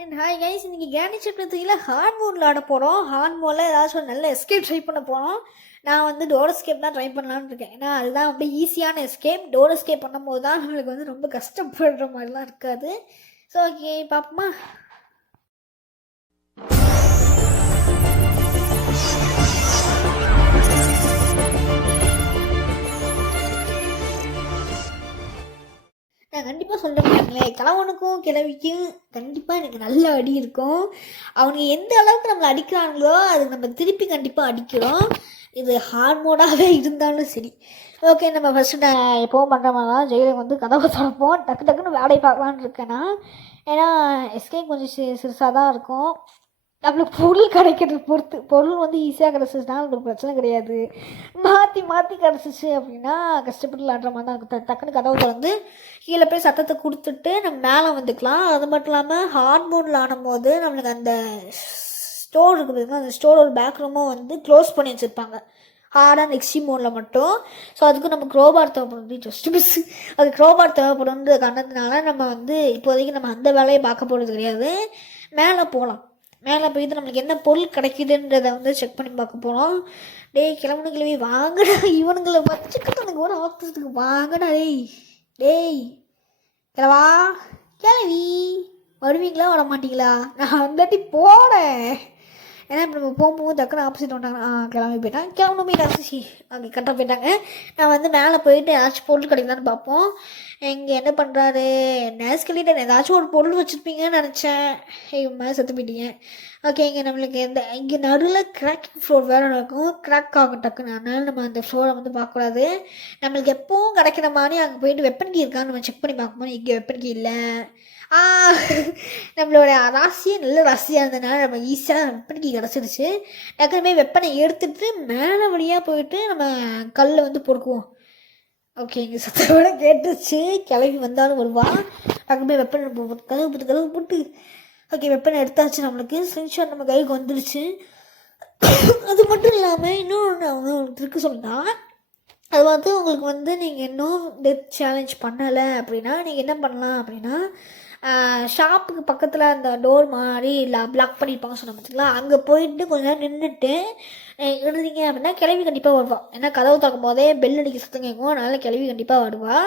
And hi guys, இன்றைக்கி candy சக்கரத்தில் heart மோடில் ஆட போகிறோம். ஹார்ட் மோடில் ஏதாச்சும் ஒரு நல்ல எஸ்கேப் ட்ரை பண்ண போகிறோம். நான் வந்து டோர் எஸ்கேப் தான் ட்ரை பண்ணலான்னு இருக்கேன். ஏன்னா அதுதான் அப்படியே ஈஸியான எஸ்கேப். டோர் எஸ்கேப் பண்ணும்போது தான் நம்மளுக்கு வந்து ரொம்ப கஷ்டப்படுற மாதிரிலாம் இருக்காது. ஸோ ஓகே, பார்ப்போமா? நான் கண்டிப்பாக சொல்கிறேன், கிழவனுக்கும் கிழவிக்கும் கண்டிப்பாக எனக்கு நல்ல அடி இருக்கும். அவங்க எந்த அளவுக்கு நம்மளை அடிக்கிறாங்களோ அது நம்ம திருப்பி கண்டிப்பாக அடிக்கிறோம். இது ஹார்மோனாகவே இருந்தாலும் சரி. ஓகே, நம்ம ஃபஸ்ட்டு நான் எப்போவும் பண்ணுற மாதிரி தான் ஜெயிலுக்கு வந்து கதவை திறப்போம். டக்குன்னு வேலையை பார்க்கலான்னு இருக்கேன்னா, ஏன்னா எஸ்கேப் கொஞ்சம் சிறுசாக தான் இருக்கும். நம்மளுக்கு பொருள் கிடைக்கிறது பொறுத்து. பொருள் வந்து ஈஸியாக கிடச்சிச்சுன்னா நம்மளுக்கு பிரச்சனை கிடையாது. மாற்றி கிடச்சிச்சு அப்படின்னா கஷ்டப்பட்டு விளாட்ற மாதிரி தான் இருக்கும். டக்குன்னு கதவை திறந்து கீழே போய் சத்தத்தை கொடுத்துட்டு நம்ம மேலே வந்துக்கலாம். அது மட்டும் இல்லாமல் ஹார்ட் மோடில் ஆடும்போது நம்மளுக்கு அந்த ஸ்டோர் இருக்குது, அந்த ஸ்டோரோட பேக் ரூமும் வந்து க்ளோஸ் பண்ணி வச்சுருப்பாங்க ஹார்ட் அண்ட் எக்ஸ்ட்ரீம் மோடில் மட்டும். ஸோ அதுக்கு நம்ம க்ரோபார் தேவைப்படும். ஜஸ்ட் மிஸ் அது க்ரோபார் தேவைப்படும்ன்ற காரணத்தினால நம்ம வந்து இப்போதைக்கு நம்ம அந்த வேலையை பார்க்க போகிறது கிடையாது. மேலே போகலாம். மேலே போயிட்டு நம்மளுக்கு என்ன பொருள் கிடைக்குதுன்றதை வந்து செக் பண்ணி பார்க்க போகிறோம். கிளம்பி வாங்கடா, இவனுங்களை வச்சுக்கிட்டு எனக்கு ஒரு ஆஃபீஸுக்கு வாங்கடா. டேய் கிளவா, கிளவி வருவீங்களா வர மாட்டீங்களா? நான் வந்துட்டு போனேன். ஏன்னா இப்போ நம்ம போகும்போது டக்குன்னு ஆப்போசிட் வந்துட்டாங்க. கிளம்பி போயிட்டான். கிளம்பி ரசிச்சு அங்கே கரெக்டாக போயிட்டாங்க. நான் வந்து மேலே போயிட்டு ஏதாச்சும் பொருள் கிடைக்கலான்னு பார்ப்போம். இங்கே என்ன பண்ணுறாரு, நேஸ்கலிட்ட ஏதாச்சும் ஒரு பொருள் வச்சுருப்பீங்கன்னு நினச்சேன். மேலே செத்து போயிட்டீங்க. ஓகே, இங்கே நம்மளுக்கு இங்கே நடுவில் கிராக்கிங் ஃப்ளோர் வேறு இருக்கும். கிராக் ஆகும் டக்குன்னு. அதனால நம்ம அந்த ஃப்ளோரை வந்து பார்க்கக்கூடாது. நம்மளுக்கு எப்போவும் கிடைக்கிற மாதிரி அங்கே போயிட்டு வெப்பன் கீ இருக்கான்னு நம்ம செக் பண்ணி பார்க்கும்போது இங்கே வெப்பன் கீ இல்லை. நம்மளோட ராசியே நல்ல ராசியாக இருந்ததுனால நம்ம ஈஸியாக வெப்பன் கீ கிடச்சிருச்சு. டக்குனுமே வெப்பனை எடுத்துகிட்டு மேலே வழியாக போயிட்டு நம்ம கல்லை வந்து பொறுக்குவோம். ஓகே, இங்கே சத்தோட கேட்டுச்சு. கிளம்பி வந்தாலும் வருவா. டக்குமே வெப்பனை கழுவு போட்டு ஓகே, வெப்பனை எடுத்தாச்சு. நம்மளுக்கு ஸ்க்ரீன்ஷாட் நம்ம கைக்கு வந்துடுச்சு. அது மட்டும் இல்லாமல் இன்னொன்று அவங்க ட்ரிக்கு சொன்னால், அது வந்து உங்களுக்கு வந்து நீங்கள் இன்னும் டெத் சேலஞ்ச் பண்ணலை அப்படின்னா நீங்கள் என்ன பண்ணலாம் அப்படின்னா, ஷாப்புக்கு பக்கத்தில் அந்த டோர் மாதிரி இல்லை பிளாக் பண்ணியிருப்பாங்க சொன்ன பார்த்திங்களா, அங்கே போயிட்டு கொஞ்ச நேரம் நின்றுட்டு இருந்தீங்க அப்படின்னா கிளவி கண்டிப்பாக வருவாள். ஏன்னா கதவு திறக்கும் போதே பெல் அடிக்க சத்தம் கேட்கும். அதனால் கிளவி கண்டிப்பாக வருவாள்.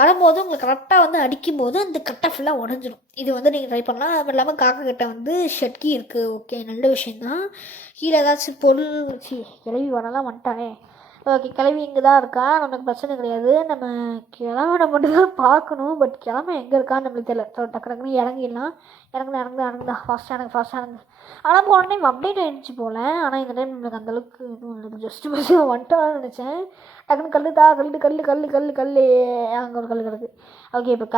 வரும்போது உங்களுக்கு கரெக்டாக வந்து அடிக்கும்போது அந்த கட்டை ஃபுல்லாக உடஞ்சிடும். இது வந்து நீங்கள் ட்ரை பண்ணலாம். அது இல்லாமல் காக்கா கிட்ட வந்து ஷட்கி இருக்குது. ஓகே, நல்ல விஷயந்தான். கீழே ஏதாச்சும் பொருள் கிளவி வரலாம் வந்துட்டானே. ஓகே, கிளம்பி இங்கே தான் இருக்கா. நமக்கு பிரச்சனை கிடையாது. நம்ம கிழமை மட்டும் தான் பார்க்கணும். பட் கிழமை எங்கே இருக்கான்னு நம்மளுக்கு தெரியல. டக்குன்னு இறங்கிடலாம். இறங்குதா ஃபாஸ்ட்டாக. ஆனால் போன டைம் அப்டேட் ஆகிடுச்சு போல். ஆனால் இந்த டைம் நம்மளுக்கு அந்தளவுக்கு இன்னும் ஜஸ்ட் மிஸ்ஸாக வந்துட்டான்னு நினச்சேன். டக்குன்னு கல் அங்கே ஒரு கல் கிடக்கு. ஓகே, இப்போ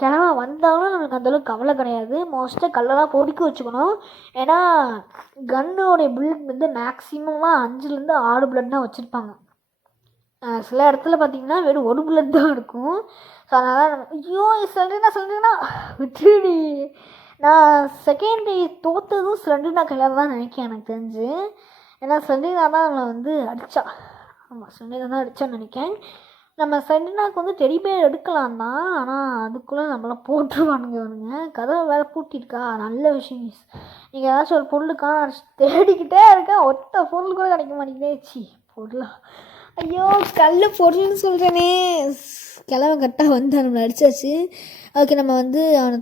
கிழமை வந்தாலும் நம்மளுக்கு அந்தளவுக்கு கவலை கிடையாது. மோஸ்ட்டாக கல்லெல்லாம் பொறுக்கி வச்சுக்கணும். ஏன்னா கன்னோடைய புல்லட் வந்து மேக்ஸிமமாக 5-6 புல்லட் தான் வச்சுருப்பாங்க. சில இடத்துல பார்த்தீங்கன்னா வெறும் 1 புல்லட் தான் இருக்கும். ஸோ அதனால் ஐயோ சொல்கிறேன்னா விட்டுடி. நான் செகண்ட் டே தோற்றதும் ஸ்லெண்டர்னா கையில் தான் நினைக்கிறேன் எனக்கு தெரிஞ்சு. ஏன்னா ஸ்லெண்டர்னா தான் அவளை வந்து அடித்தா. ஆமாம், ஸ்லெண்டர்னா தான் அடித்தான்னு நினைக்கிறேன். நம்ம ஸ்லெண்டர்னாக்கு வந்து டெடி பேர் எடுக்கலாம் தான். ஆனால் அதுக்குள்ளே நம்மளாம் போட்டுருவானுங்க. கதவை வேறு பூட்டியிருக்கா. நல்ல விஷயம். நீங்கள் ஏதாச்சும் ஒரு பொருளுக்காக தேடிக்கிட்டே இருக்கேன். ஒத்த பொருள் கூட கிடைக்க மாட்டேங்குதே. பொருளா? ஐயோ, கல் பொருள்னு சொல்கிறேனே. கிழமை கரெக்டாக வந்து நம்மளை அடித்தாச்சு. ஓகே, நம்ம வந்து அவனை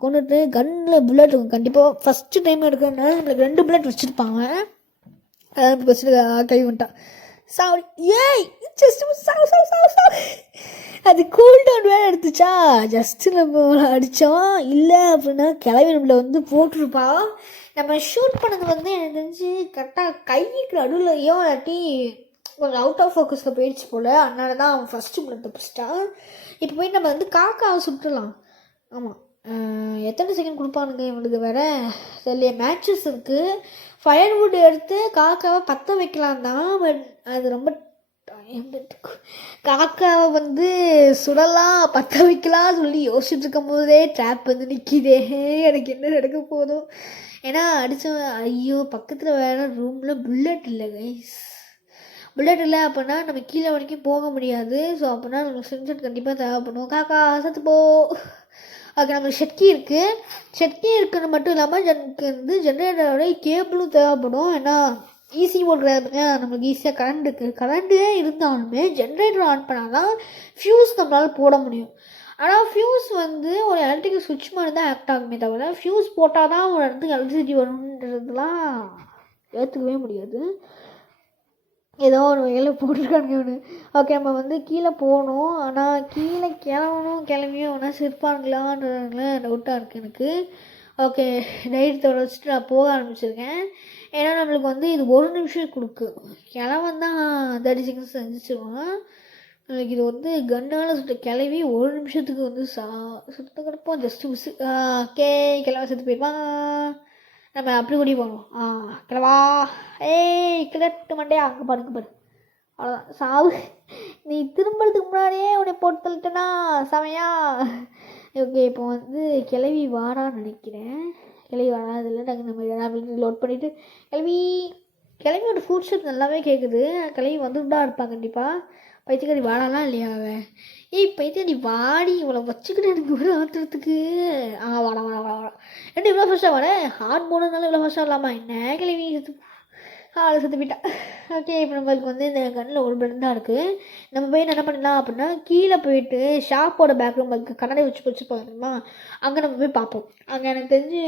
கொண்டுட்டு கன்னில் புல்லட் இருக்கும். கண்டிப்பாக ஃபஸ்ட்டு டைம் எடுக்கிறதுனால நம்மளுக்கு 2 புல்லட் வச்சுருப்பாங்க. அதான் வச்சுட்டு கை வந்துட்டான். சாரி. ஏய், அது கூல் டவுன் வேறு எடுத்துச்சா. ஜஸ்ட்டு நம்ம அடித்தோம். இல்லை அப்படின்னா கிளவி நம்மளை வந்து போட்டிருப்பா. நம்ம ஷூட் பண்ணது வந்து எனக்கு தெரிஞ்சு கரெக்டாக கைக்கு நடுவுலையோ இல்லாட்டி கொஞ்சம் அவுட் ஆஃப் ஃபோக்கஸில் போயிடுச்சு போல். அதனால தான் அவன் ஃபஸ்ட்டு புல்லட் தப்பிச்சிட்டான். இப்போ போய் நம்ம வந்து காக்காவை சுட்டுலாம். ஆமாம், எத்தனை செகண்ட் கொடுப்பானுங்க இவனுக்கு வேறு தெரியல. மேட்சஸ் இருக்குது. ஃபயர்வுட் எடுத்து காக்காவை பற்ற வைக்கலாம் தான். பட் அது ரொம்ப காக்காவை வந்து சுடலாம் பற்ற வைக்கலாம் சொல்லி யோசிச்சுட்டு இருக்கும் போதே ட்ராப் வந்து நிற்கிதே. எனக்கு என்ன நடக்க போதும். ஏன்னா அடித்தோம். ஐயோ, பக்கத்தில் வேறு ரூமில் புல்லட் இல்லை கைஸ். புல்லட் இல்லை அப்படின்னா நம்ம கீழே வரைக்கும் போக முடியாது. ஸோ அப்படின்னா நமக்கு ஸ்க்ரீன்ஷாட் கண்டிப்பாக தேவைப்படும். காக்கா சத்து போ. ஓகே, நம்மளுக்கு ஷெட்கி இருக்கிறது மட்டும் இல்லாமல் எனக்கு வந்து ஜென்ரேட்டரோட கேபிளும் தேவைப்படும். ஏன்னா ஈஸி போடுறது நம்மளுக்கு ஈஸியாக கரண்ட்டே இருந்தாலுமே ஜென்ரேட்டர் ஆன் பண்ணால் தான் ஃப்யூஸ் நம்மளால் போட முடியும். ஆனால் ஃப்யூஸ் வந்து ஒரு எலக்ட்ரிக்கல் சுவிட்ச் மாதிரி தான் ஆக்ட் ஆகுமே தவிர ஃப்யூஸ் போட்டால் தான் ஒரு இடத்துக்கு எலக்ட்ரிசிட்டி வரும்ன்றதுலாம் ஏற்றுக்கவே முடியாது. ஏதோ ஒரு வேலை போட்டிருக்காங்க ஒன்று. ஓகே, நம்ம வந்து கீழே போகணும். ஆனால் கீழே கிளம்பியும் ஒன்றா சிரிப்பாங்களான்றதுல டவுட்டாக இருக்குது எனக்கு. ஓகே, நைட் வச்சுட்டு நான் போக ஆரம்பிச்சிருக்கேன். ஏன்னா நம்மளுக்கு வந்து இது 1 நிமிஷம் கொடுக்கு. கிளவன் தான் 30 செகண்ட்ஸ் செஞ்சிச்சிருவான். நம்மளுக்கு இது வந்து கண்ணால் சுட்ட கிளவி 1 நிமிஷத்துக்கு வந்து சுத்த கிடப்போம். Just miss. ஓகே, கிளவன் செத்து போயிடுவான். நம்ம அப்படி கூடி போகணும். கிளவா, கிளட்டு மண்டையா, அங்கே பாரு அவ்வளோதான் சாவு. நீ திரும்புறதுக்கு முன்னாடியே உன்னை போட்டு தள்ளிட்டேன்னா செமையா. ஓகே, இப்போ வந்து கிளவி வாரான்னு நினைக்கிறேன். கிளவி வராதில்லை. நாங்கள் நம்ம லோட் பண்ணிவிட்டு கிளவியோட ஃபுட் ஸ்டெப் நல்லாவே கேட்குது. கிளவி வந்துட்டு தான் இருப்பாள் கண்டிப்பாக. பைத்தியக்காரி வாடாலாம் இல்லையா அவன்? பைத்தியக்காரி வாடி இவ்வளோ வச்சுக்கிட்டு எனக்கு ஒரு ஆட்டுறதுக்கு. வாடா என்ன இவ்வளோ ஃபர்ஸ்ட்டாக வாட? ஹார்ட் போனதுனால இவ்வளோ ஃபர்ஸ்ட்டாக இல்லாமா? என்ன கிளவி செத்து போயிட்டா. ஓகே, இப்போ நம்மளுக்கு வந்து இந்த கண்ணில் ஒரு பிளட் தான் இருக்குது. நம்ம போய் என்ன பண்ணலாம் அப்படின்னா கீழே போயிட்டு ஷாப்போட பேக்ரவுண்ட் கண்ணாடி வச்சுருப்பாங்க தெரியுமா, அங்கே நம்ம போய் பார்ப்போம். அங்கே எனக்கு தெரிஞ்சு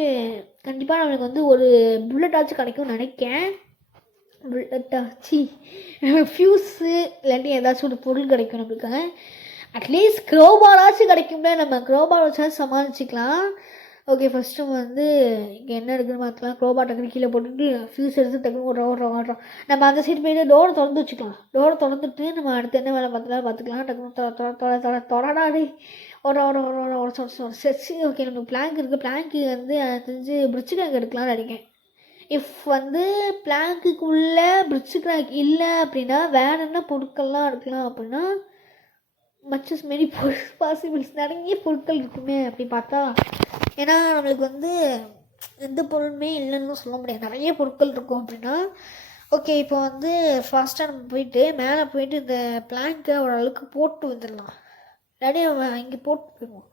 கண்டிப்பாக நம்மளுக்கு வந்து ஒரு புல்லட் ஆச்சு கிடைக்கும்னு நினைக்கிறேன். புல்லட்டாச்சு ஃப்யூஸு இல்லாட்டி ஏதாச்சும் ஒரு பொருள் கிடைக்கும் நம்மளுக்கு. அட்லீஸ்ட் க்ரோபாராச்சும் கிடைக்கும்ல. நம்ம க்ரோபார் வச்சாலும் சமாளிச்சிக்கலாம். ஓகே, ஃபஸ்ட்டு வந்து இங்கே என்ன இருக்குதுன்னு பார்த்துக்கலாம். க்ரோபார் டக்குனு கீழே போட்டுட்டு ஃப்யூஸ் எடுத்து டக்குனு ஓடுறோம். நம்ம அந்த சைடு போய்ட்டு டோரை திறந்து வச்சுக்கலாம். டோரை திறந்துட்டு நம்ம அடுத்து என்ன வேலை பார்த்துக்கலாம். டக்குனு தொடடாடி ஓட சரி. ஓகே, நமக்கு பிளாங்க் இருக்குது. பிளாங்க்கு வந்து தெரிஞ்சு பிரிட்ஜு கிராக் எடுக்கலாம்னு நினைக்கிறேன். இஃப் வந்து பிளாங்க்குள்ளே பிரிட்ஜு கிராக் இல்லை அப்படின்னா வேறு என்ன பொருட்கள்லாம் எடுக்கலாம் அப்படின்னா மச்சஸ் மாரி பாசிபிள்ஸ் நிறைய பொருட்கள் இருக்குமே அப்படி பார்த்தா. ஏன்னா நம்மளுக்கு வந்து எந்த பொருளுமே இல்லைன்னு சொல்ல முடியாது, நிறைய பொருட்கள் இருக்கும் அப்படின்னா. ஓகே, இப்போ வந்து ஃபாஸ்ட்டாக நம்ம போயிட்டு மேலே போயிட்டு இந்த பிளாங்கை ஓரளவுக்கு போட்டு வந்துடலாம். இல்லாட்டி நம்ம இங்கே போட்டு போயிடுவோம்.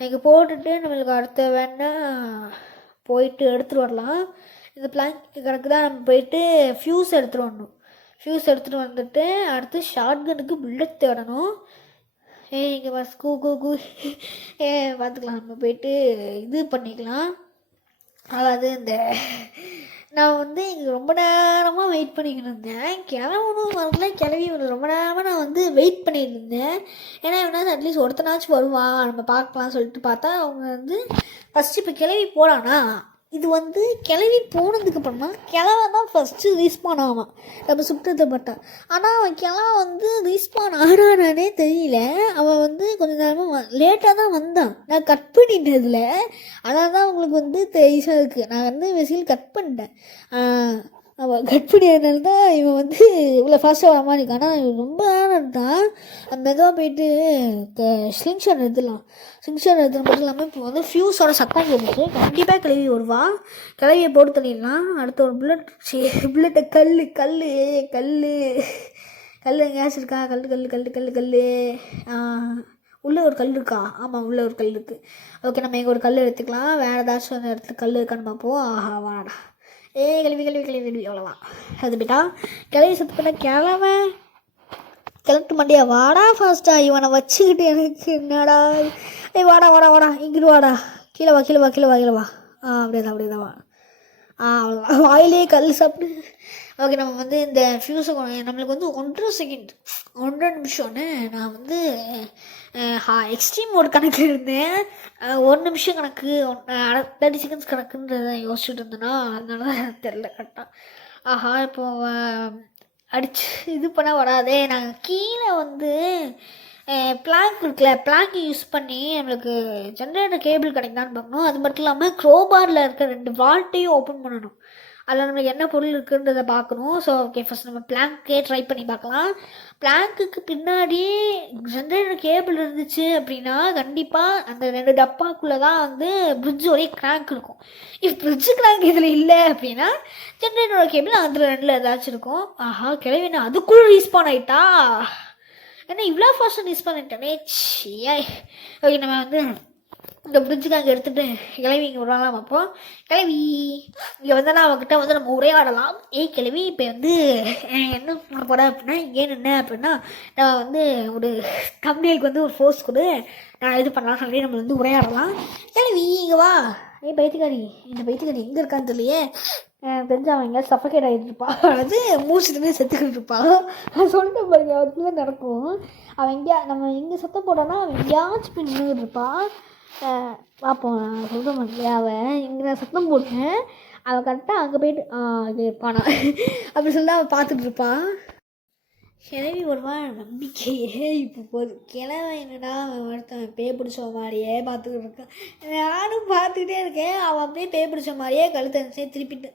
இங்கே போட்டுட்டு நம்மளுக்கு அடுத்த வேணால் போயிட்டு எடுத்துகிட்டு வரலாம். இந்த பிளாங்க் கணக்கு தான் நம்ம போயிட்டு ஃப்யூஸ் எடுத்துகிட்டு வரணும். ஃப்யூஸ் எடுத்துகிட்டு வந்துட்டு அடுத்து ஷார்ட் கனுக்கு புல்லட் தேடணும். இங்கே பஸ் கூ பார்த்துக்கலாம். நம்ம போயிட்டு இது பண்ணிக்கலாம். அதாவது இந்த நான் வந்து இங்கே ரொம்ப நேரமாக வெயிட் பண்ணிக்கிட்டு இருந்தேன். கிளம்பணும் வரல, கிளவி ரொம்ப நேரமாக நான் வந்து வெயிட் பண்ணிட்டு இருந்தேன். ஏன்னா எவனாவது அட்லீஸ்ட் ஒருத்தனாச்சும் வருவான் நம்ம பார்க்கலாம்னு சொல்லிட்டு பார்த்தா அவங்க வந்து ஃபஸ்ட்டு இப்போ கிளவி போகலான்னா இது வந்து கிளவி போனதுக்கப்புறமா கிழவன் தான் ஃபஸ்ட்டு ரீஸ்பான் ஆவான் நம்ம சுற்றத்தை பட்டான். ஆனால் அவன் கிழவன் வந்து ரீஸ்பான் ஆனானே தெரியல. அவன் வந்து கொஞ்சம் நேரமாக லேட்டாக தான் வந்தான். நான் கட் பண்ணிட்டதில் அதனால தான் அவங்களுக்கு வந்து ஈஸியாக இருக்குது. நான் வந்து வெசில் கட் பண்ணிட்டேன். அவன் கட் பண்ணியதுனால தான் இவன் வந்து இவ்வளோ ஃபாஸ்ட்டாக வர மாதிரி இருக்கான். ஆனால் இவன் ரொம்ப நேரம் தான் அந்த மெதுவாக போயிட்டு ஸ்லிங்ஷாட் எடுத்துடலாம். ஸ்லிங்ஷாட் எடுத்துகிற மட்டும் இல்லாமல் இப்போ வந்து ஃப்யூஸோட சத்தம் கேட்டுச்சு. கண்டிப்பாக கிளவி வருவா. கிளவியை போட்டு தள்ளிடலாம். அடுத்த ஒரு புல்லட்டை கல் எங்கேயாச்சும் இருக்கா? கல் உள்ளே ஒரு கல் இருக்கா? ஆமாம், உள்ளே ஒரு கல் இருக்குது. ஓகே, நம்ம இங்கே ஒரு கல் எடுத்துக்கலாம். வேறு ஏதாச்சும் அந்த இடத்துல கல் இருக்கான்னு பார்ப்போம். வாடா கிளவி அவ்வளோதான். அது போயிட்டா கிளவி சத்து பண்ண கிளட்டு மண்டியா வாடா ஃபாஸ்ட்டாக. இவனை வச்சுக்கிட்டு எனக்கு என்னடா. வாடா இங்கிட்டு வாடா. கீழே வா. அப்படியே வா. அவ்வளோதான். வாயிலே கல் சாப்பிடு. ஓகே, நம்ம வந்து இந்த ஃப்யூஸை நம்மளுக்கு வந்து 1.5 நிமிஷம்னு நான் வந்து எக்ஸ்ட்ரீம் மோட் கணக்கில் இருந்தேன். 1 நிமிஷம் கணக்கு 30 செகண்ட்ஸ் கணக்குன்றதை யோசிச்சுட்டு இருந்தேன்னா அதனால தான் தெரில கரெக்டாக. இப்போ அடிச்சு இது பண்ண வராதே. நாங்கள் கீழே வந்து பிளாங்க் இருக்குல்ல, பிளாங்க் யூஸ் பண்ணி நம்மளுக்கு ஜென்ரேட்டர் கேபிள் கிடைக்குதான்னு பார்க்கணும். அது மட்டும் இல்லாமல் க்ரோபாரில் இருக்க 2 வால்ட்டையும் ஓப்பன் பண்ணணும். அதில் நம்மளுக்கு என்ன பொருள் இருக்குன்றதை பார்க்கணும். ஸோ ஓகே, ஃபஸ்ட் நம்ம பிளாங்க்கே ட்ரை பண்ணி பார்க்கலாம். பிளாங்க்குக்கு பின்னாடி ஜென்ரேட்டர் கேபிள் இருந்துச்சு அப்படின்னா கண்டிப்பாக அந்த 2 டப்பாக்குள்ளே தான் வந்து பிரிட்ஜ் ஒரே கிராங்க் இருக்கும். இப்போ பிரிட்ஜு கிராங்க் இதில் இல்லை அப்படின்னா ஜென்ரேட்டரோட கேபிள் அதில் 2 ஏதாச்சும் இருக்கும். கிளவி நான் அதுக்குள்ளே ரீஸ்பான் ஆகிட்டா. ஏன்னா இவ்வளோ ஃபாஸ்ட்டாக ரீஸ்பான் ஆகிட்டேனே. ஓகே, நம்ம வந்து இந்த பிரிட்ஜுக்கு அங்கே எடுத்துகிட்டு கிளவி இங்கே விடலாம் அப்போது கிளவி இங்கே வந்தால் அவங்ககிட்ட வந்து நம்ம உரையாடலாம். கிளவி இப்போ வந்து என்ன பண்ண போகிறேன் அப்படின்னா இங்கே என்ன அப்படின்னா நான் வந்து ஒரு கம்பெனிக்கு வந்து ஒரு ஃபோர்ஸ் கொடு நான் இது பண்ணலாம் சொல்லி நம்ம வந்து உரையாடலாம். கிளவி இங்கே வா. பைத்தியக்காரி இந்த பைத்தியக்காரி எங்கே இருக்கான்னு தெரியலையே. தெரிஞ்சு அவன் எங்கேயாவது சஃபகேட் ஆகிட்டு இருப்பான், அதாவது மூச்சுட்டுமே செத்துக்கிட்டு இருப்பான். நான் சொல்லிட்டேன் பாருங்க அவருக்குள்ளே நடக்கும். அவன் எங்கேயா நம்ம எங்கே சத்தம் போட்டோன்னா அவன் எங்கேயாச்சும் போய் நின்றுட்டு இருப்பான். பார்ப்போம் நான் சொல்கிறேன் இல்லையா அவன் இங்கே நான் சத்தம் போட்டேன் அவன் கரெக்டாக அங்கே போயிட்டு இது இருப்பானா அப்படி சொல்லி அவன் பார்த்துட்டு இருப்பான். கிளவி வருவா நம்பிக்கையே இப்போ போகுது. கிளவை என்னடா அவன் ஒருத்தவன் பேய் பிடிச்ச மாதிரியே பார்த்துக்கிட்டு இருக்கான். நானும் பார்த்துக்கிட்டே இருக்கேன். அவன் அப்படியே பேய் பிடிச்ச மாதிரியே கழுத்தனுச்சே திருப்பிட்டு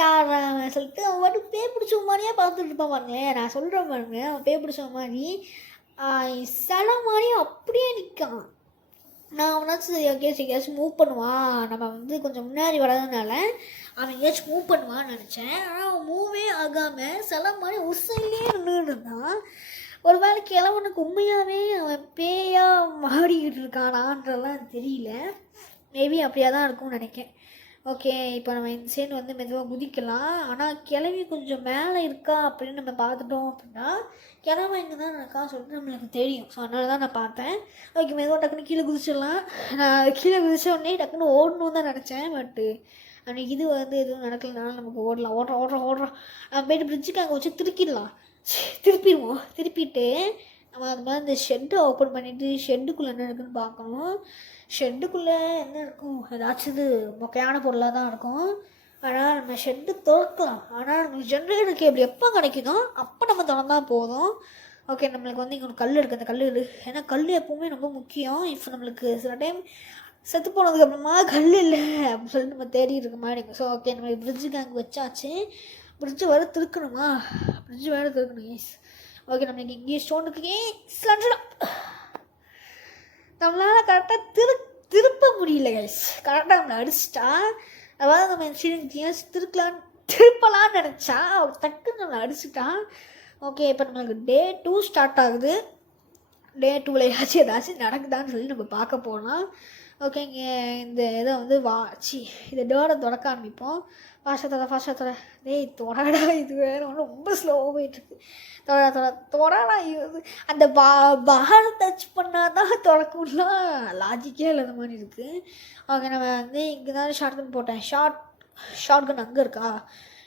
யார் அவன் சொல்லிட்டு அவன் பாட்டு பேய் பிடிச்ச மாதிரியே பார்த்துட்டு இருப்பான் பாருங்களேன். நான் சொல்கிறேன் பாருங்க அவன் பேய் பிடிச்ச மாதிரி சில மாதிரி அப்படியே நிற்கான். நான் அவனாச்சும் எங்கேயாச்சும் மூவ் பண்ணுவான், நம்ம வந்து கொஞ்சம் முன்னாடி வர்றதுனால அவன் எங்கேயாச்சும் மூவ் பண்ணுவான்னு நினச்சேன். ஆனால் அவன் மூவே ஆகாமல் சில மாதிரி உசையிலே நின்றுட்டு இருந்தான். ஒரு வேளை கிழவனுக்கு உண்மையாகவே அவன் பேயாக மாறிக்கிட்டு இருக்கானான்றலாம் தெரியல. மேபி அப்படியே தான் இருக்கும்னு நினைக்கிறேன். ஓகே இப்போ நம்ம இந்த சைடு வந்து மெதுவாக குதிக்கலாம். ஆனால் கிளவி கொஞ்சம் மேலே இருக்கா அப்படின்னு நம்ம பார்த்துட்டோம் அப்படின்னா கிழமை இங்கே தான் இருக்கா சொல்லிட்டு நம்மளுக்கு தெரியும். ஸோ அதனால தான் நான் பார்த்தேன். ஓகே மெதுவாக டக்குன்னு கீழே குதிச்சிடலாம். நான் கீழே குதிச்ச உடனே டக்குன்னு ஓடணும் தான் நினச்சேன். பட்டு அன்றைக்கி இது வந்து எதுவும் நடக்கலனாலும் நமக்கு ஓடலாம். ஓடுறோம் நம்ம போய்ட்டு பிரிட்ஜுக்கு அங்கே வச்சு திருப்பிடுவோம். திருப்பிட்டு நம்ம அது மாதிரி இந்த ஷெட்டை ஓப்பன் பண்ணிவிட்டு ஷெட்டுக்குள்ளே என்ன இருக்குதுன்னு பார்க்கணும். ஷெட்டுக்குள்ளே என்ன இருக்கும், ஏதாச்சும் இது மொக்கையான பொருளாக தான் இருக்கும். ஆனால் நம்ம ஷெட்டு திறக்கலாம். ஆனால் நம்மளுக்கு ஜென்ரேட்டர் கேபிள் எப்போ கிடைக்குதோ அப்போ நம்ம திறந்தால் போதும். ஓகே நம்மளுக்கு வந்து இங்கே ஒரு கல் இருக்குது. அந்த கல் ஏன்னா கல் எப்போவுமே ரொம்ப முக்கியம். இப்போ நம்மளுக்கு சில டைம் செத்து போனதுக்கப்புறமா கல் இல்லை அப்படின்னு சொல்லிட்டு நம்ம தேடி இருக்க மாதிரி இருக்கும். ஸோ ஓகே நம்ம பிரிட்ஜுக்கு அங்கே வச்சாச்சு. பிரிட்ஜு வேறு திருக்கணுமா, பிரிட்ஜு வேறு திருக்கணும். எஸ் ஓகே நம்மளுக்கு இங்கேயே ஸ்டோனுக்கு நம்மளால் கரெக்டாக திருப்ப முடியல கைஸ். கரெக்டாக நம்மளை அடிச்சிட்டா. அதாவது நம்ம திருப்பலான்னு நினச்சா டக்குன்னு நம்மளை அடிச்சுட்டான். ஓகே இப்போ நம்மளுக்கு Day 2 ஸ்டார்ட் ஆகுது. Day 2ல் ஏதாச்சும் நடக்குதான்னு சொல்லி நம்ம பார்க்க போகலாம். ஓகே இங்கே இந்த இதை வந்து இதை டோரை தொடக்க ஆரம்பிப்போம். ஃபாஸ்ட்டாக தொட தொடடா இது வேறு ஒன்று ரொம்ப ஸ்லோவாக போயிட்டுருக்கு. தொடடா இது அந்த பாரை டச் பண்ணால் தான் தொடக்கம்லாம் லாஜிக்கே இல்லாத மாதிரி இருக்குது. ஓகே நம்ம வந்து இங்கே தான் ஷார்ட்கன் போட்டேன். ஷார்ட்கன் அங்கே இருக்கா?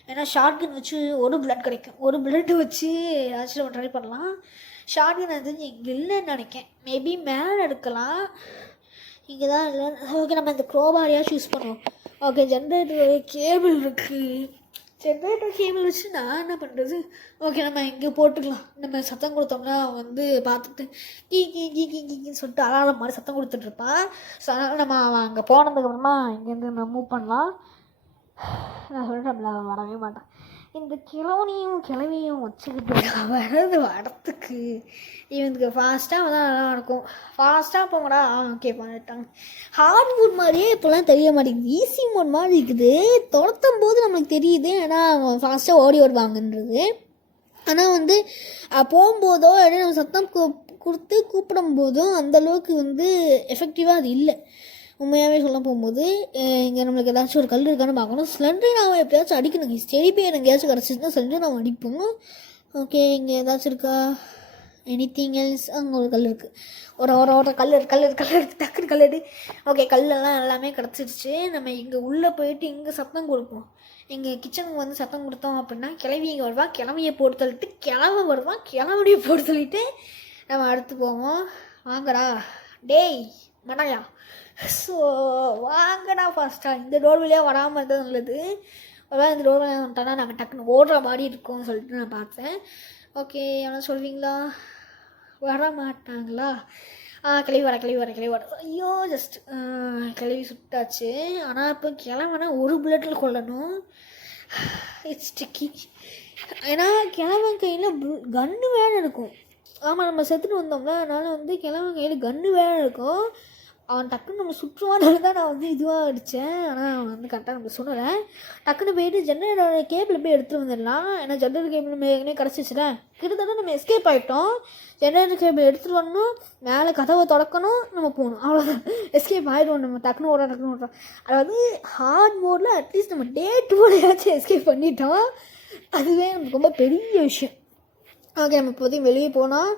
ஏன்னா ஷார்ட்கன் வச்சு ஒரு பிளட் கிடைக்கும். ஒரு பிளட்டு வச்சு ஏதாச்சும் நம்ம ட்ரை பண்ணலாம். ஷார்ட்கன் அது இங்கே இல்லைன்னு நினைக்கேன். மேபி மேலே எடுக்கலாம். இங்கே தான் இல்லை. ஓகே நம்ம இந்த க்ரோபாரியாக சூஸ் பண்ணுவோம். ஓகே ஜென்ரேட்டர் கேபிள் இருக்குது. ஜென்ரேட்டர் கேபிள் வச்சு நான் என்ன பண்ணுறது? ஓகே நம்ம இங்கே போட்டுக்கலாம். நம்ம சத்தம் கொடுத்தோம்னா வந்து பார்த்துட்டு கீன்னு சொல்லிட்டு அலாரம் மாதிரி சத்தம் கொடுத்துட்ருப்பான். ஸோ அதனால் நம்ம அவன் அங்கே போனதுக்கப்புறமா இங்கேருந்து நம்ம மூவ் பண்ணலாம். நான் சொல்லிட்டு நம்மள வரவே மாட்டான். இந்த கிழவியும் வச்சுக்கிட்டு வர்றது வரத்துக்கு இவனுக்கு ஃபாஸ்ட்டாக தான் நல்லா இருக்கும். ஃபாஸ்ட்டாக போங்கடா. ஓகே பண்ணிட்டாங்க. ஹார்ட் மோட் மாதிரியே இப்போலாம் தெரிய மாட்டேங்குது. ஈஸி மோட் மாதிரி இருக்குது. துரத்தும் போது நம்மளுக்கு தெரியுது. ஏன்னா ஃபாஸ்ட்டாக ஓடி வருவாங்கன்றது. ஆனால் வந்து போகும்போதோ இடையே நம்ம சத்தம் கொடுத்து கூப்பிடும் போதும் அந்தளவுக்கு வந்து எஃபெக்டிவாக அது இல்லை. உண்மையாகவே சொல்ல போகும்போது இங்கே நம்மளுக்கு ஏதாச்சும் ஒரு கல் இருக்கான்னு பார்க்கணும். சிலிண்டர் நான் எப்படியாச்சும் அடிக்கணும். செடி பேர் எங்கேயாச்சும் கிடச்சிச்சுன்னா சிலிண்டர் நான் அடிப்போம். ஓகே இங்கே ஏதாச்சும் இருக்கா? Anything else? அங்கே ஒரு கல் இருக்குது. ஒரு கல் இருக்குது. டக்குன்னு கல் எடு. ஓகே கல்லெல்லாம் எல்லாமே கிடச்சிருச்சு. நம்ம இங்கே உள்ளே போயிட்டு இங்கே சத்தம் கொடுப்போம். எங்கள் கிச்சனுக்கு வந்து சத்தம் கொடுத்தோம் அப்படின்னா கிளவி இங்கே வருவா. கிளவியை போட்டு தள்ளிட்டு கிளவ வருவான். கிளவடியை போட்டு தள்ளிட்டு நம்ம அடுத்து போவோம். வாங்கடா டேய் மடையா. ஸோ வாங்கடா ஃபாஸ்ட்டாக. இந்த டோர் வழியாக வராமல் இருந்தது நல்லது. ஒரு இந்த டோர் வழியாக வந்துட்டோன்னா நாங்கள் டக்குன்னு ஓடுற மாதிரி இருக்கும்னு சொல்லிட்டு நான் பார்த்தேன். ஓகே எவ்வளோ சொல்வீங்களா? வர மாட்டாங்களா? கிளவி வர. ஐயோ ஜஸ்ட் கிளவி சுட்டாச்சு. ஆனால் இப்போ கிளம்புனா ஒரு புல்லட்டில் கொல்லணும். இட்ஸ் டிக்கி. ஏன்னா கிளம்பன் கையில் கன்று வேறு இருக்கும். ஆமாம் நம்ம செத்துட்டு வந்தோம்ல, அதனால் வந்து கிளம்பன் கையில் கன்று வேறு இருக்கும். அவன் டக்குன்னு நம்ம சுற்றுவான்னு தான் நான் வந்து இதுவாக அடித்தேன். ஆனால் அவன் வந்து கரெக்டாக நம்ம சொல்லலை. டக்குன்னு போயிட்டு ஜென்ரேட்டரோட கேபிள் போய் எடுத்துகிட்டு வந்துடலாம். ஏன்னா ஜென்ரேட்டர் கேபிள் நம்ம ஏற்கனவே கிடச்சிச்சுட்டேன். கிட்டத்தட்ட நம்ம எஸ்கேப் ஆகிட்டோம். ஜென்ரேட்டர் கேபிள் எடுத்துகிட்டு வரணும், மேலே கதவை திறக்கணும், நம்ம போகணும், அவ்வளோதான். எஸ்கேப் ஆகிடுவோம் நம்ம. டக்குன்னு ஓடுறோம். அதாவது ஹார்ட் மோடில் அட்லீஸ்ட் நம்ம டே 2 எஸ்கேப் பண்ணிட்டோம். அதுவே நமக்கு ரொம்ப பெரிய விஷயம். ஓகே, நம்ம இப்போதைக்கு வெளியே போனால்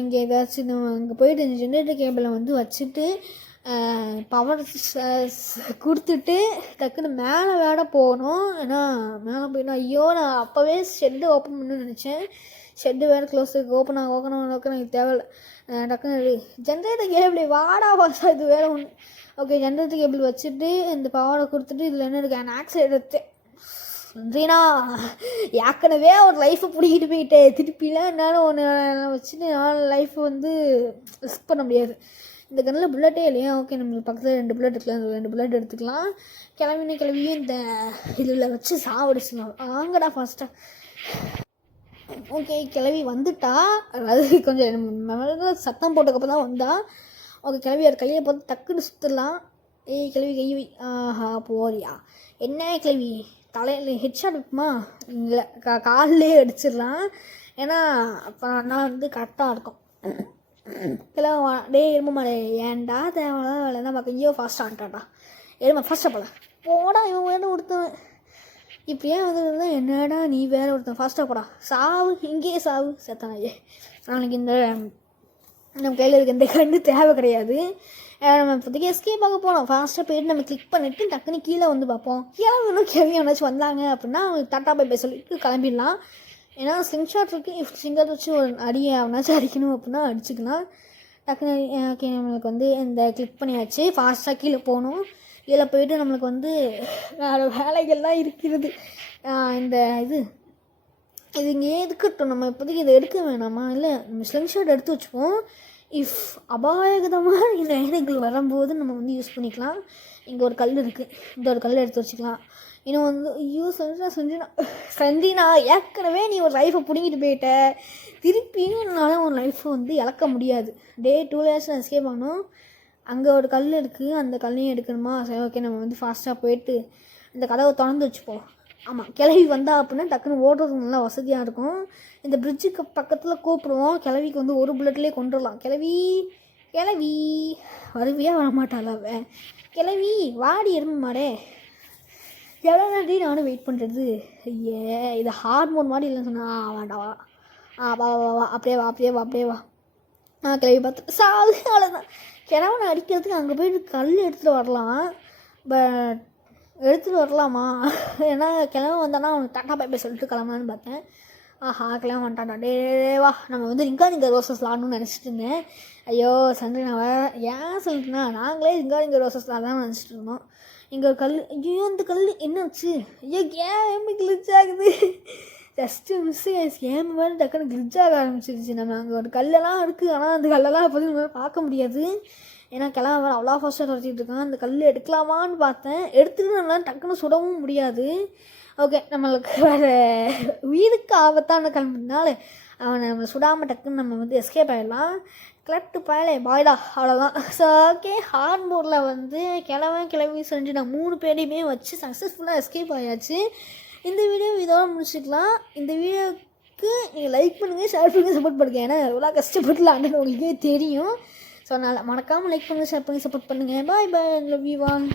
இங்கே ஏதாச்சும் நம்ம அங்கே போயிட்டு ஜென்ரேட்டர் கேபிளை வந்து வச்சுட்டு பவர் கொடுத்துட்டு டக்குன்னு மேலே வேட போகணும். ஏன்னா மேலே போயிடணும். ஐயோ, நான் அப்போவே ஷெட்டு ஓப்பன் பண்ணணும்னு நினச்சேன். ஷெட்டு வேறு க்ளோஸ் இருக்குது. ஓப்பன் எனக்கு தேவையில்லை. டக்குன்னு ஜென்ரேட்டர் கேபிள் வாடா பாசா, இது வேறு ஒன்று. ஓகே, ஜென்ரேட்டர் கேபிள் வச்சுட்டு இந்த பவரை கொடுத்துட்டு இதில் என்ன இருக்குது, ஆக்சிடென்ட் எடுத்தேன். நன்றிண்ணா, ஏற்கனவே ஒரு லைஃப்பை பிடிக்கிட்டு போயிட்டேன். திருப்பிலாம் என்னால் ஒன்று வச்சுட்டு என்னால் லைஃப்பை வந்து ரிஸ்க் பண்ண முடியாது. இந்த கண்ணில் புல்லட்டே இல்லையா? ஓகே, நம்மளுக்கு பக்கத்தில் 2 புல்லட் இருக்கலாம். 2 புல்லட் எடுத்துக்கலாம். கிளவியும் இந்த இதில் வச்சு சாவடிச்சிடலாம். வாங்கடா ஃபாஸ்ட்டாக. ஓகே, கிளவி வந்துட்டா. அதாவது கொஞ்சம் சத்தம் போட்டதுக்கப்புறம் தான் வந்தா. ஓகே, கிளவி ஒரு கையை பார்த்து டக்குன்னு சுற்றிடலாம். ஏய் கிளவி, கை வை. ஆஹா, போறியா? என்ன கிளவி, தலையில் ஹெட்ஷாட் இருக்குமா? இல்லை, காலிலே அடிச்சிடலாம். ஏன்னா அப்போ நான் வந்து கரெக்டாக இருக்கும். கிளவா டே எருமை மாடே, ஏன்டா தேவையான வேலைன்னா பார்க்க. ஐயோ, ஃபாஸ்ட்டாக வந்துட்டான்டா. எருமை ஃபாஸ்ட்டாக போல போடா. இவன் வேணும் ஒருத்தவன் இப்படியே வந்து, என்னடா நீ வேறு ஒருத்தன் ஃபாஸ்ட்டாக போடா. சாவு, இங்கேயே சாவு. செத்தானே. நாளைக்கு இந்த நம்ம கையில் இருக்க இந்த கண்ணு தேவை கிடையாது. நம்ம இப்போதைக்கு எஸ்கேப் ஆக போனோம். ஃபாஸ்ட்டாக போயிட்டு நம்ம கிளிக் பண்ணிவிட்டு டக்குன்னு கீழே வந்து பார்ப்போம். கிளம்பணும். கிளம்பி எவனாச்சும் வந்தாங்க அப்படின்னா அவங்களுக்கு டாட்டா பை பை சொல்லிட்டு கிளம்பிடலாம். ஏன்னா ஸ்லிங் ஷாட் இருக்குது. இஃப் சிங்கர் வச்சு ஒரு அடியை அவனாச்சும் அடிக்கணும் அப்படின்னா அடிச்சுக்கலாம். டக்குன்னு ஓகே, நம்மளுக்கு வந்து இந்த கிளிக் பண்ணியாச்சு. ஃபாஸ்ட்டாக கீழே போகணும். கீழே போயிட்டு நம்மளுக்கு வந்து வேறு வேலைகள்லாம் இருக்கிறது. இந்த இது இங்கே இருக்கட்டும். நம்ம இப்போதைக்கு இதை எடுக்க வேணாமா? இல்லை, நம்ம ஸ்லிங் ஷாட் எடுத்து வச்சுப்போம். இஃப் அபாயகதமாக நேரங்கள் வரும்போது நம்ம வந்து யூஸ் பண்ணிக்கலாம். இங்கே ஒரு கல் இருக்குது. இந்த ஒரு கல் எடுத்து வச்சுக்கலாம். இன்னும் வந்து ஐயோ சந்தினா, ஏற்கனவே நீ ஒரு லைஃப்பை பிடிங்கிட்டு போயிட்ட. திருப்பியும் என்னால் ஒரு லைஃப்பை வந்து இழக்க முடியாது. டே 2 எஸ்கேப் ஆகணும். அங்கே ஒரு கல் இருக்குது. அந்த கல்லையும் எடுக்கணுமா? சரி, ஓகே, நம்ம வந்து ஃபாஸ்ட்டாக போயிட்டு இந்த கதவை திறந்து வச்சுப்போம். ஆமாம், கிளவி வந்தா அப்படின்னா டக்குன்னு ஓடுறதுக்கு நல்லா வசதியாக இருக்கும். இந்த பிரிட்ஜுக்கு பக்கத்தில் கூப்பிடுவோம். கிளவிக்கு வந்து ஒரு புல்லட்லேயே கொண்டுடலாம். கிளவி வருவியா? வரமாட்டாளா? கிளவி வாடி எருமை மாடே. எவ்வளோ நன்றி நானும் வெயிட் பண்ணுறது. ஐயே, இது ஹார்மோன் மாதிரி இல்லைன்னு சொன்னால் வேண்டாவா? வா வா வா, அப்படியே வா. கிளவி பார்த்து சாது. அவ்வளோதான். கிழவனை அடிக்கிறதுக்கு அங்கே போய்ட்டு கல் எடுத்துகிட்டு வரலாம். பட் எடுத்துகிட்டு வரலாமா? ஏன்னா கிழவன் வந்தானா அவனுக்கு டாட்டா பை பை சொல்லிட்டு கிளம்பலான்னு பார்த்தேன். ஆஹா, கிளம்ப வந்துட்டான்டா. டேவா, நம்ம வந்து ரிங்காரிங்க ரோசஸ் விளாடணும்னு நினச்சிட்டு இருந்தேன். ஐயோ சந்திரனாவை ஏன் சொல்லிட்டுனா, நாங்களே ரிங்காரிங்க ரோசஸ் விளாடலாம்னு நினச்சிட்டு இருந்தோம். இங்கே ஒரு கல். ஐயோ, இந்த கல் என்னாச்சு? ஐயோ, கேம் கிளிச் ஆகுது. ஜஸ்ட்டு மிஸ் கேம் வேறு டக்குன்னு கிளிச் ஆக ஆரம்பிச்சிருச்சு. நம்ம அங்கே ஒரு கல்லெல்லாம் இருக்குது. ஆனால் அந்த கல்லெல்லாம் அப்போது நம்ம பார்க்க முடியாது. ஏன்னா கிளம்ப வேறு அவ்வளோ ஃபாஸ்ட்டாக துரத்திட்டு இருக்கான். அந்த கல் எடுக்கலாமான்னு பார்த்தேன். எடுத்துகிட்டு நம்மளால் டக்குன்னு சுடவும் முடியாது. ஓகே, நம்மளுக்கு வேறு உயிருக்கு ஆபத்தான கிளம்புனால அவனை நம்ம சுடாமல் டக்குன்னு நம்ம வந்து எஸ்கேப் ஆகிடலாம். கிளப்ட்டு பயலே பாய்டா, அவ்வளோதான். ஸோ ஓகே, ஹார்ட் மோடில் வந்து கிளவி செஞ்சு நான் 3 பேரையுமே வச்சு சக்ஸஸ்ஃபுல்லாக எஸ்கேப் ஆயாச்சு. இந்த வீடியோ இதோட முடிச்சுக்கலாம். இந்த வீடியோவுக்கு நீங்கள் லைக் பண்ணுங்கள், ஷேர் பண்ணுங்கள், சப்போர்ட் பண்ணுங்கள். ஏன்னா எவ்வளோ கஷ்டப்பட்டு விளாண்டுன்னு உங்களுக்கே தெரியும். ஸோ அதனால் மறக்காமல் லைக் பண்ணுங்கள், ஷேர் பண்ணி சப்போர்ட் பண்ணுங்கள். பாய் பாய், லவ் யூ ஆல்.